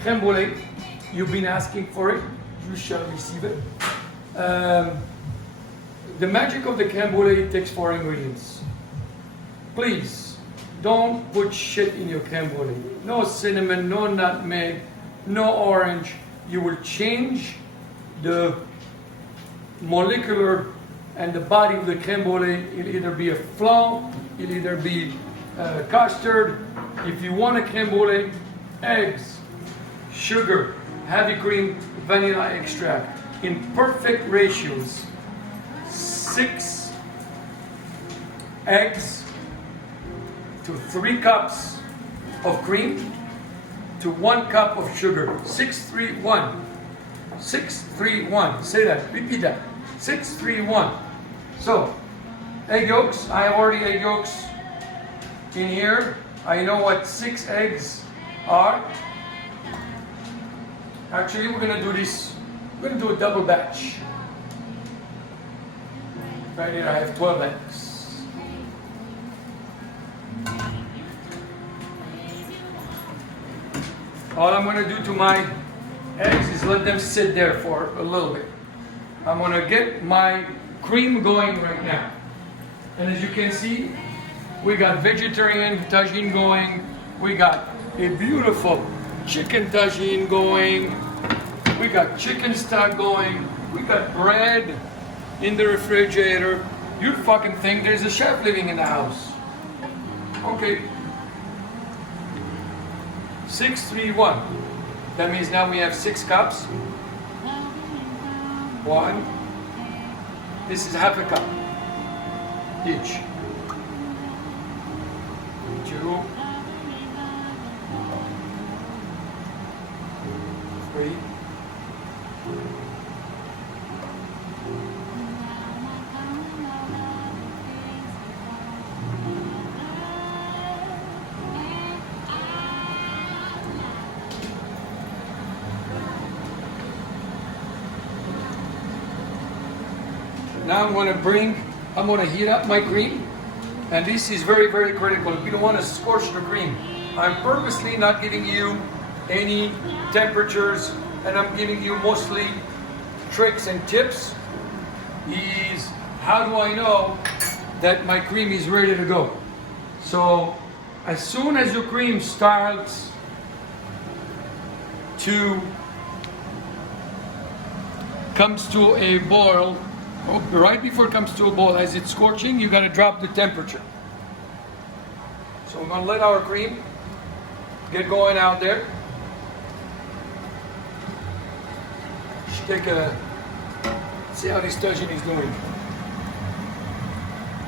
creme brulee. You've been asking for it. You shall receive it. The magic of the creme brulee takes 4 ingredients. Please, don't put shit in your creme brulee. No cinnamon, no nutmeg, no orange. You will change the molecular and the body of the creme brulee. It'll either be a flan, it'll either be custard. If you want a creme brulee, eggs, sugar, heavy cream, vanilla extract in perfect ratios. 6 eggs to 3 cups of cream to 1 cup of sugar. 631. 631. Say that. Repeat that. 631. So, egg yolks. I have already egg yolks in here. I know what 6 eggs are. Actually, we're going to do this. We're going to do a double batch. Right here, I have 12 eggs. All I'm going to do to my eggs is let them sit there for a little bit. I'm going to get my cream going right now. And as you can see, we got vegetarian tagine going. We got a beautiful chicken tagine going. We got chicken stock going. We got bread in the refrigerator. You fucking think there's a chef living in the house. Okay. 631. That means now we have 6 cups. 1. This is half a cup each. 2. 3. Now I'm going to heat up my cream, and this is very, very critical. We don't want to scorch the cream. I'm purposely not giving you any temperatures, and I'm giving you mostly tricks and tips. Is how do I know that my cream is ready to go? So as soon as your cream starts to comes to a boil, right before it comes to a boil, as it's scorching, you got to drop the temperature. So we're going to let our cream get going out there. Just take a see how this tagine is doing.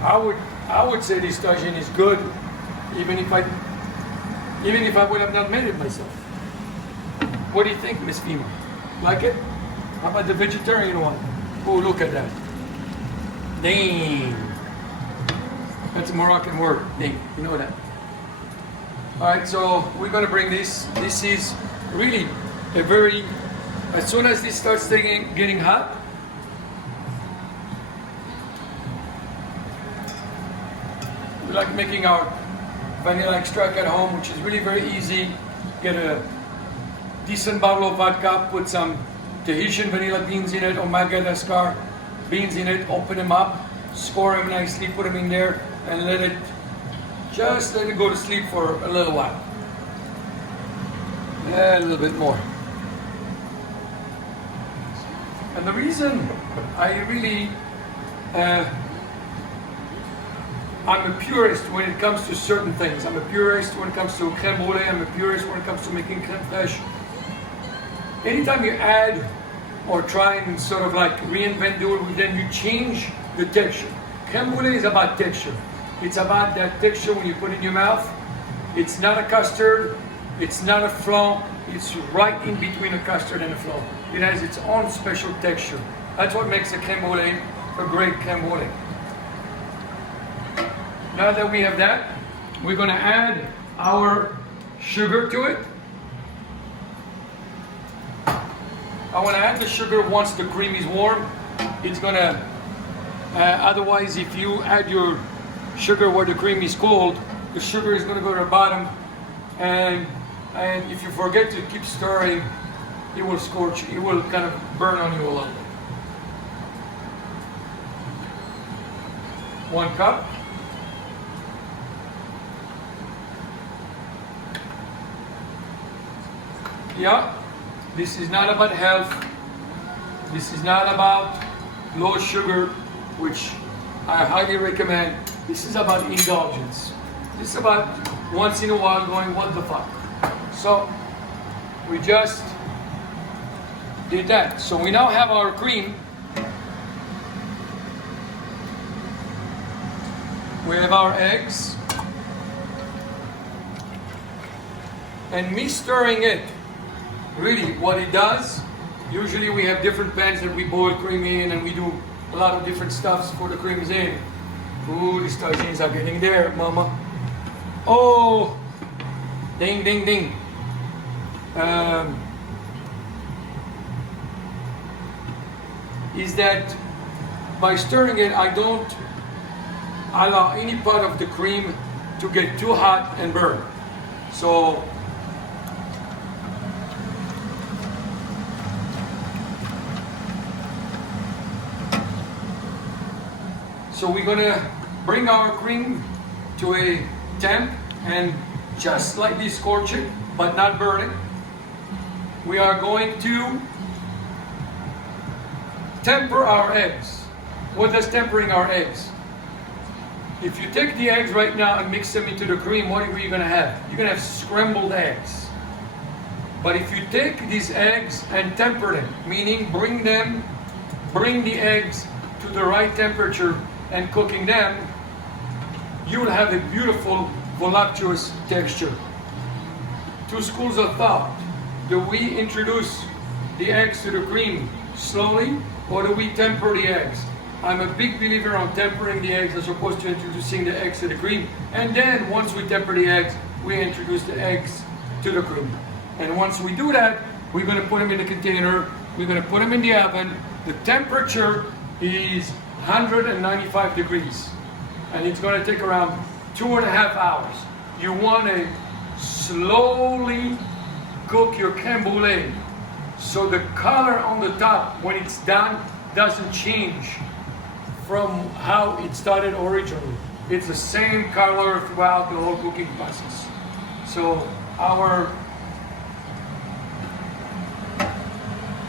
I would say this tagine is good, even if I would have not made it myself. What do you think, Miss Fima? Like it? How about the vegetarian one? Oh, look at that. Dang. That's a Moroccan word. Dang. You know that. Alright, so we're going to bring this. This is really a very... As soon as this starts getting hot, we like making our vanilla extract at home, which is really very easy. Get a decent bottle of vodka, put some Tahitian vanilla beans in it, or Madagascar beans in it, open them up, score them nicely, put them in there, and let it go to sleep for a little while. A little bit more. And the reason I really, I'm a purist when it comes to certain things. I'm a purist when it comes to creme brulee. I'm a purist when it comes to making creme fraiche. Anytime you add or try and sort of like reinvent the wheel, then you change the texture. Creme brulee is about texture. It's about that texture when you put it in your mouth. It's not a custard. It's not a flan. It's right in between a custard and a flan. It has its own special texture. That's what makes a creme brulee a great creme brulee. Now that we have that, we're going to add our sugar to it. I want to add the sugar once the cream is warm. It's going to, otherwise if you add your sugar where the cream is cold, the sugar is going to go to the bottom and And if you forget to keep stirring, it will scorch, it will kind of burn on you a little bit. 1 cup. Yeah, this is not about health. This is not about low sugar, which I highly recommend. This is about indulgence. This is about once in a while going, what the fuck? So we just did that. So we now have our cream. We have our eggs. And me stirring it, really what it does, usually we have different pans that we boil cream in, and we do a lot of different stuffs for the creams in. Ooh, these tagines are getting there, mama. Oh, ding, ding, ding. Is that by stirring it, I don't allow any part of the cream to get too hot and burn. So we're gonna bring our cream to a temp and just slightly scorch it, but not burn it. We are going to temper our eggs. What does tempering our eggs? If you take the eggs right now and mix them into the cream, what are you gonna have? You're gonna have scrambled eggs. But if you take these eggs and temper them, meaning bring the eggs to the right temperature and cooking them, you will have a beautiful, voluptuous texture. 2 schools of thought. Do we introduce the eggs to the cream slowly, or do we temper the eggs? I'm a big believer on tempering the eggs as opposed to introducing the eggs to the cream. And then once we temper the eggs, we introduce the eggs to the cream. And once we do that, we're gonna put them in the container, we're gonna put them in the oven. The temperature is 195 degrees, and it's going to take around 2.5 hours. You want to slowly cook your creme brulee so the color on the top when it's done doesn't change from how it started originally. It's the same color throughout the whole cooking process. So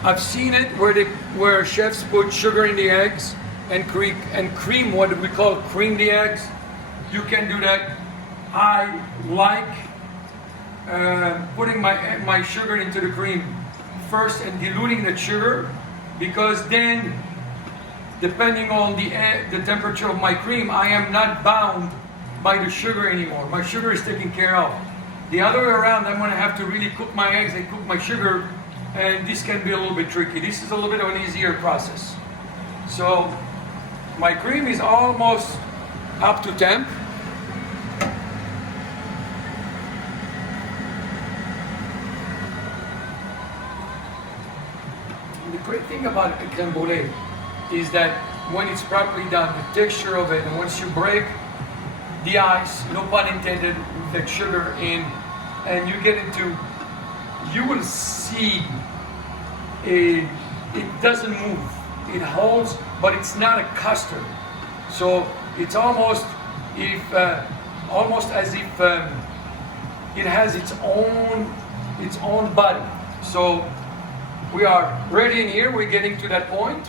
I've seen it where chefs put sugar in the eggs and cream, what we call cream the eggs. You can do that. I like putting my sugar into the cream first and diluting the sugar, because then, depending on the temperature of my cream, I am not bound by the sugar anymore. My sugar is taken care of. The other way around, I'm going to have to really cook my eggs and cook my sugar, and this can be a little bit tricky. This is a little bit of an easier process. So my cream is almost up to temp. The great thing about a creme brulee is that when it's properly done, the texture of it, and once you break the ice, no pun intended, with that sugar in, and you get into, you will see it doesn't move. It holds, but it's not a custard. So it's almost as if it has its own body. So we are ready in here. We're getting to that point.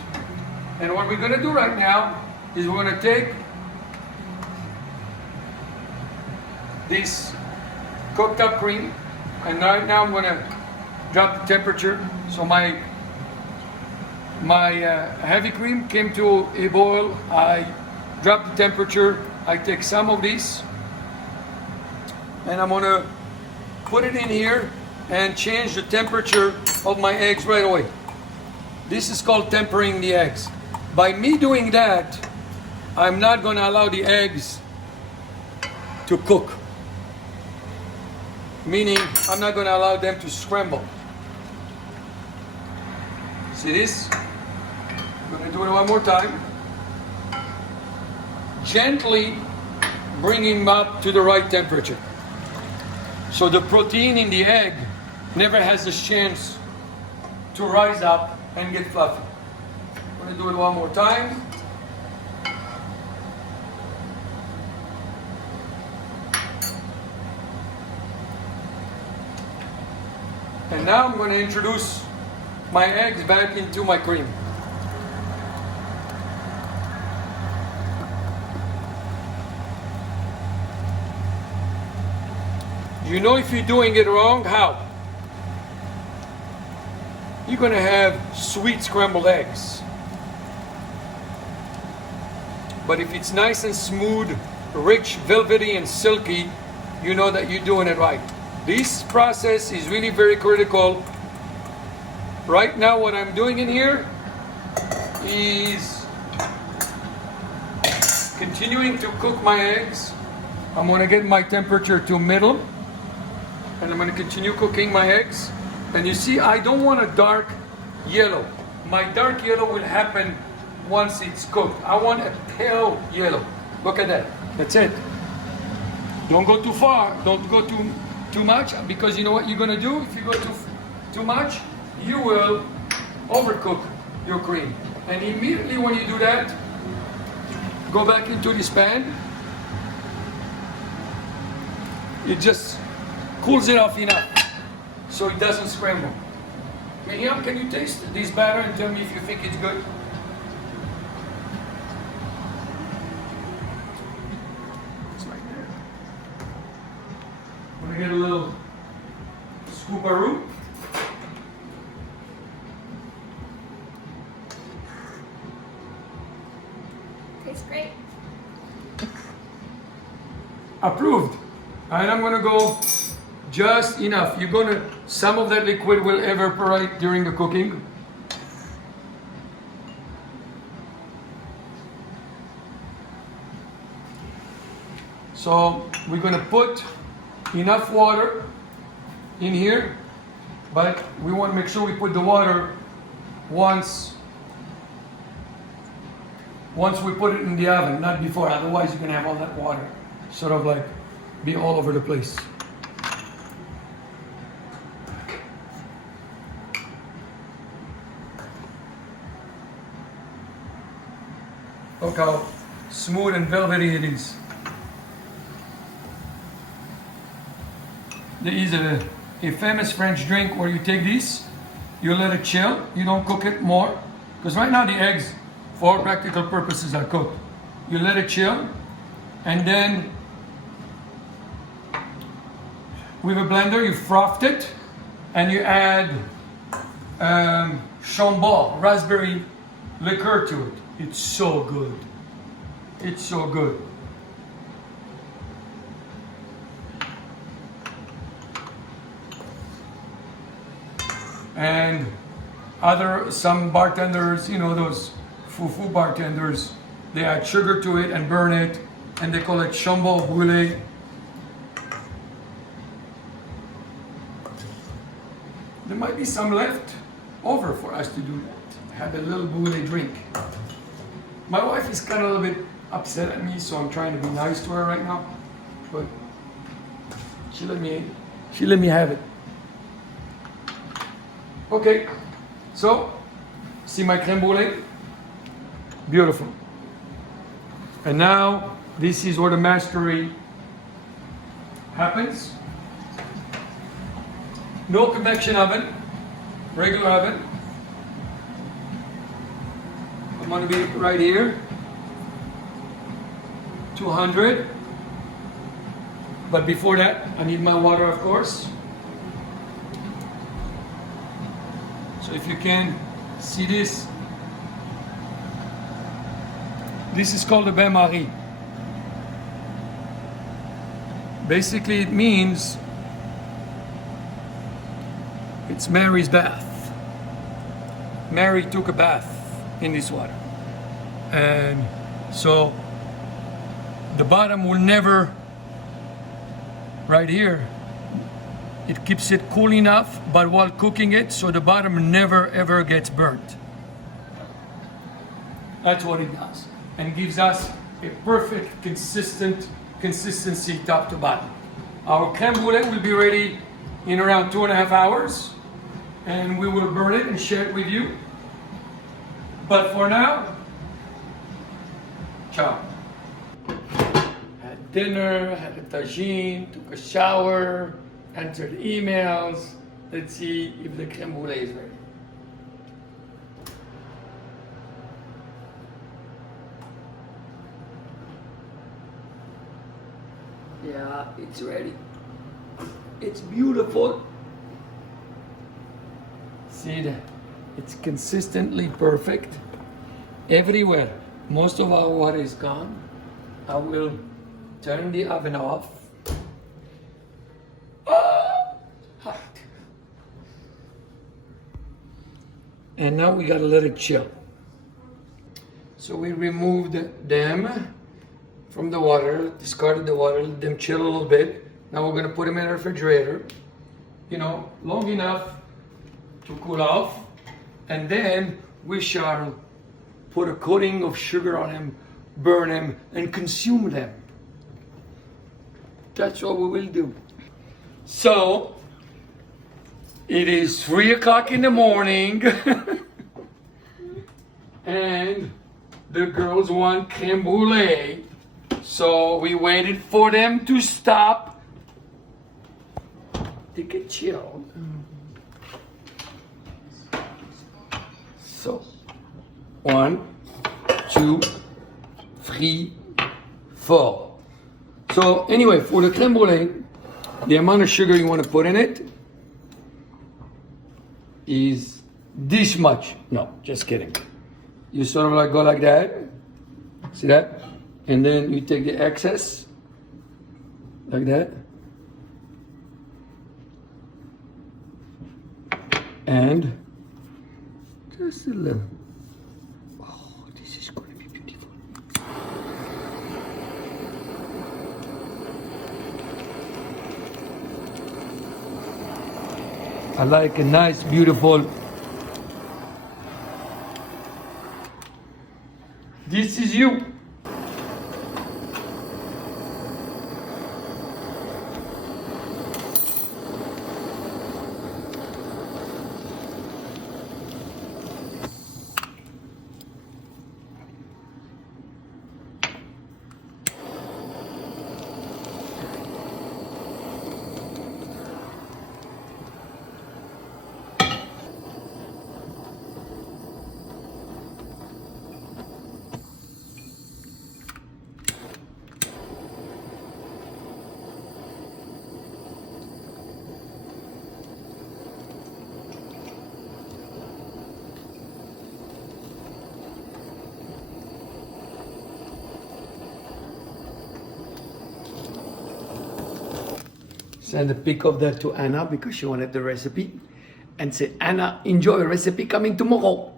And what we're going to do right now is we're going to take this cooked up cream, and right now I'm going to drop the temperature. So my heavy cream came to a boil. I drop the temperature. I take some of this, and I'm going to put it in here and change the temperature of my eggs right away. This is called tempering the eggs. By me doing that, I'm not going to allow the eggs to cook. Meaning, I'm not going to allow them to scramble. See this? I'm going to do it one more time. Gently bring them up to the right temperature. So the protein in the egg never has a chance to rise up and get fluffy. I'm going to do it one more time. And now I'm going to introduce my eggs back into my cream. You know if you're doing it wrong, how? You're going to have sweet scrambled eggs. But if it's nice and smooth, rich, velvety, and silky, you know that you're doing it right. This process is really very critical. Right now, what I'm doing in here is continuing to cook my eggs. I'm going to get my temperature to middle, and I'm going to continue cooking my eggs. And you see, I don't want a dark yellow. My dark yellow will happen once it's cooked. I want a pale yellow. Look at that. That's it. Don't go too far. Don't go too much, because you know what you're going to do? If you go too much, you will overcook your cream. And immediately when you do that, go back into this pan. It just cools it off enough so it doesn't scramble. Miriam, can you taste this batter and tell me if you think it's good? It's like that. I'm gonna get a little scoop-a-roo. Tastes great. Approved. And I'm gonna go just enough. Some of that liquid will evaporate during the cooking. So we're gonna put enough water in here, but we want to make sure we put the water once we put it in the oven, not before. Otherwise you're gonna have all that water sort of like be all over the place. Look how smooth and velvety it is. There is a famous French drink where you take this, you let it chill, you don't cook it more, because right now the eggs, for all practical purposes, are cooked. You let it chill, and then with a blender you frothed it, and you add Chambord, raspberry liqueur to it. It's so good. It's so good. And some bartenders, you know, those foo-foo bartenders, they add sugar to it and burn it, and they call it Creme Brûlée. There might be some left over for us to do that. Have a little brûlée drink. My wife is kind of a little bit upset at me, so I'm trying to be nice to her right now. But she let me have it. Okay, so see my crème brûlée? Beautiful. And now this is where the mastery happens. No convection oven, regular oven. I'm going to be right here, 200. But before that, I need my water, of course. So if you can see this, this is called a bain-marie. Basically, it means it's Mary's bath. Mary took a bath in this water. And so the bottom will never, right here, it keeps it cool enough, but while cooking it, so the bottom never ever gets burnt. That's what it does. And gives us a perfect consistency top to bottom. Our creme brulee will be ready in around 2.5 hours, and we will burn it and share it with you. But for now, ciao. Had dinner, had a tagine, took a shower, answered emails. Let's see if the creme brulee is ready. Yeah, it's ready. It's beautiful. See that? It's consistently perfect everywhere. Most of our water is gone. I will turn the oven off. Ah! Hot. And now we gotta let it chill. So we removed them from the water, discarded the water, let them chill a little bit. Now we're gonna put them in the refrigerator, long enough to cool off. And then we shall put a coating of sugar on them, burn them, and consume them. That's what we will do. So, it is 3 o'clock in the morning, and the girls want creme brulee. So we waited for them to stop. They get chilled. So, 1, 2, 3, 4. So anyway, for the creme brulee, the amount of sugar you want to put in it is this much. No, just kidding. You sort of like go like that. See that? And then you take the excess, like that. And just a little. Oh, this is going to be beautiful. I like a nice, beautiful. This is you. Send a pic of that to Anna because she wanted the recipe. And say, Anna, enjoy the recipe coming tomorrow.